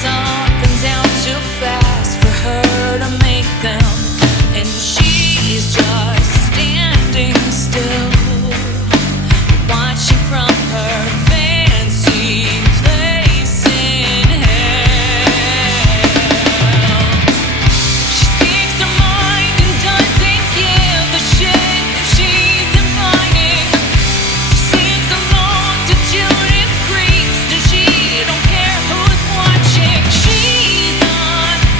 goes up and down too fast for her to make them, and she's just standing still, watching from her fancy place in hell. She speaks her mind and doesn't give a shit if she's inviting. She sings along to Judas Priest and she don't care who's watching. She's a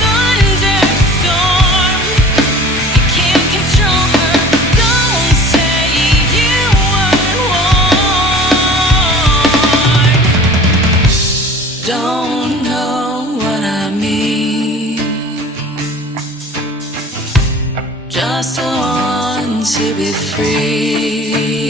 thunderstorm. You can't control her. Don't say you weren't warned. Don't know what I mean. Just want to be free.